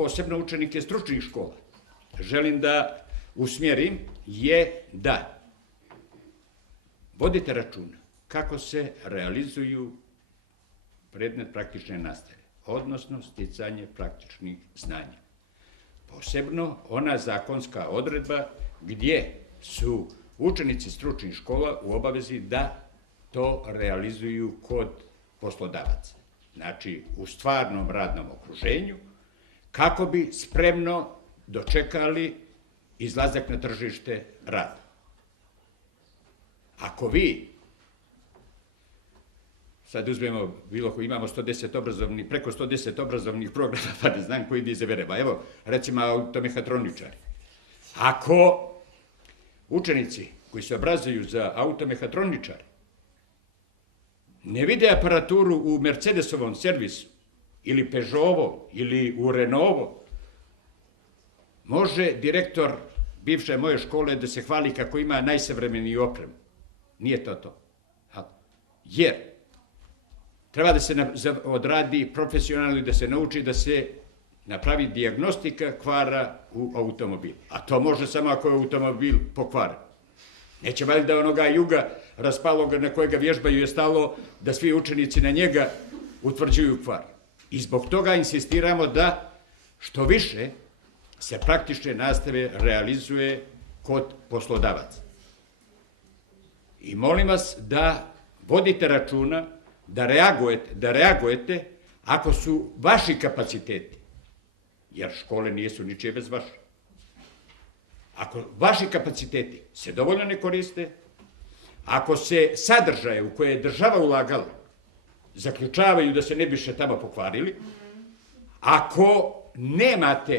posebno učenike stručnih škola, želim da usmjerim je da vodite računa kako se realizuju predmet praktične nastave, odnosno sticanje praktičnih znanja. Posebno ona zakonska odredba gdje su učenici stručnih škola u obavezi da to realizuju kod poslodavaca. Znači, u stvarnom radnom okruženju, kako bi spremno dočekali izlazak na tržište rada. Ako vi, sad uzmemo bilo koji imamo preko 110 obrazovnih programa, pa ne znam koji bi izaberemo. Evo, recimo automehatroničari. Ako učenici koji se obrazuju za automehatroničare ne vide aparaturu u Mercedesovom servisu, ili Peugeotovom, ili u Renaultovom, može direktor bivše moje škole da se hvali kako ima najsavremeniju opremu. Nije to. Jer treba da se odradi profesionalno i da se nauči da se napravi dijagnostika kvara u automobilu. A to može samo ako je automobil pokvaren. Neće valjda onoga Juga raspaloga na kojega vježbaju je stalo da svi učenici na njega utvrđuju kvar. I zbog toga insistiramo da što više se praktične nastave realizuje kod poslodavaca. I molim vas da vodite računa, da reagujete ako su vaši kapaciteti, jer škole nisu ničije bez vaše. Ako vaši kapaciteti se dovoljno ne koriste, ako se sadržaje u koje je država ulagala zaključavaju da se ne biše tamo pokvarili, ako nemate